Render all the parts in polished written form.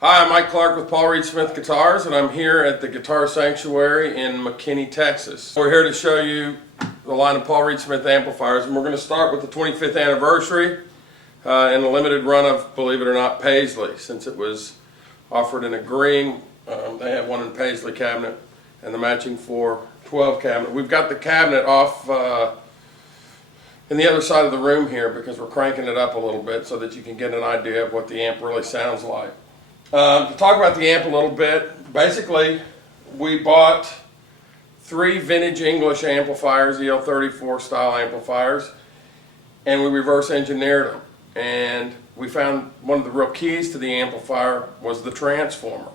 Hi, I'm Mike Clark with Paul Reed Smith Guitars, and I'm here at the Guitar Sanctuary in McKinney, Texas. We're here to show you the line of Paul Reed Smith amplifiers, and we're going to start with the 25th anniversary and a limited run of, believe it or not, Paisley. Since it was offered in a green, they have one in Paisley cabinet and the matching 412 cabinet. We've got the cabinet off in the other side of the room here because we're cranking it up a little bit so that you can get an idea of what the amp really sounds like. To talk about the amp a little bit, basically we bought 3 vintage English amplifiers, EL34 style amplifiers, and we reverse engineered them. And we found one of the real keys to the amplifier was the transformer.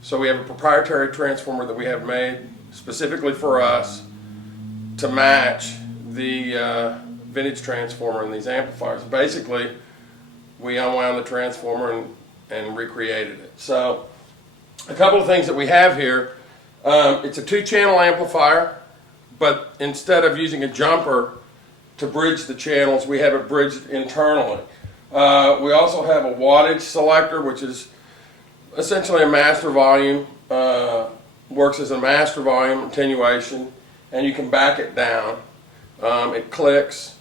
So we have a proprietary transformer that we have made specifically for us to match the vintage transformer in these amplifiers. Basically, we unwound the transformer and recreated it. So a couple of things that we have here, it's a 2-channel amplifier, but instead of using a jumper to bridge the channels, we have it bridged internally. We also have a wattage selector, which is essentially a master volume, works as a master volume attenuation, and you can back it down. It clicks,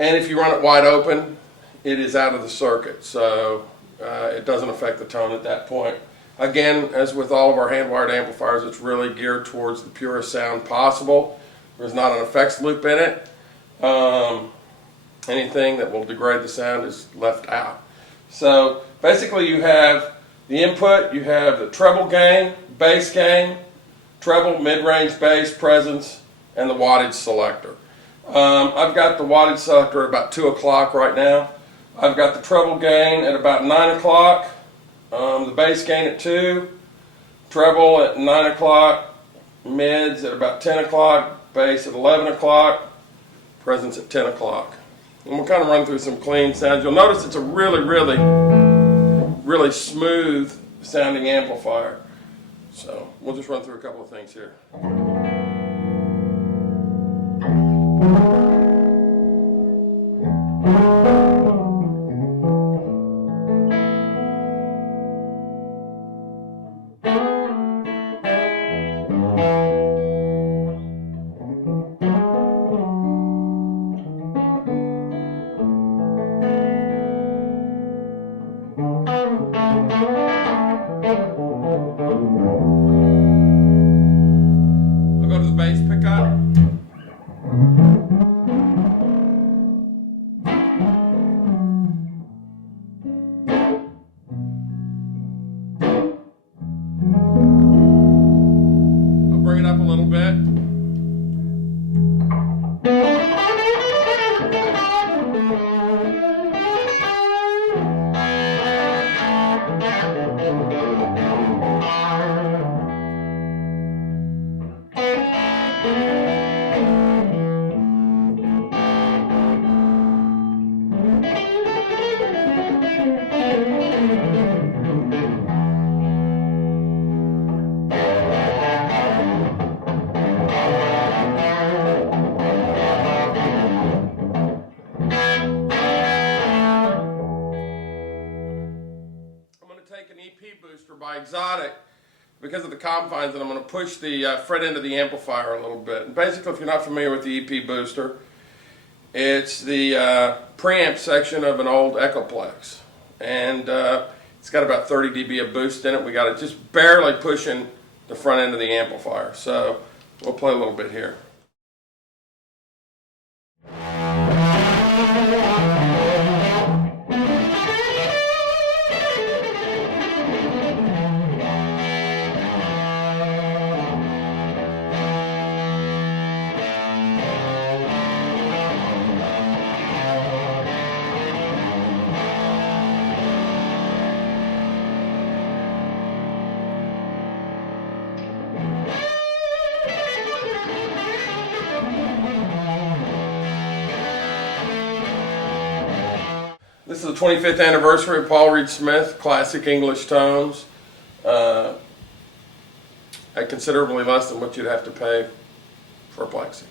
and if you run it wide open, it is out of the circuit, so it doesn't affect the tone at that point. Again, as with all of our hand-wired amplifiers, it's really geared towards the purest sound possible. There's not an effects loop in it. Anything that will degrade the sound is left out. So basically you have the input, you have the treble gain, bass gain, treble, mid-range bass, presence, and the wattage selector. I've got the wattage selector at about 2 o'clock right now. I've got the treble gain at about 9 o'clock, the bass gain at 2, treble at 9 o'clock, mids at about 10 o'clock, bass at 11 o'clock, presence at 10 o'clock. And we'll kind of run through some clean sounds. You'll notice it's a really smooth sounding amplifier. So we'll just run through a couple of things here. I'll go to the bass pickup. I'll bring it up a little bit. Take an EP booster by Exotic. Because of the confines, and I'm going to push the fret end of the amplifier a little bit. And basically, if you're not familiar with the EP booster, it's the preamp section of an old Echoplex, and it's got about 30 dB of boost in it. We got it just barely pushing the front end of the amplifier. So we'll play a little bit here. This is the 25th anniversary of Paul Reed Smith, classic English tones. At considerably less than what you'd have to pay for a Plexi.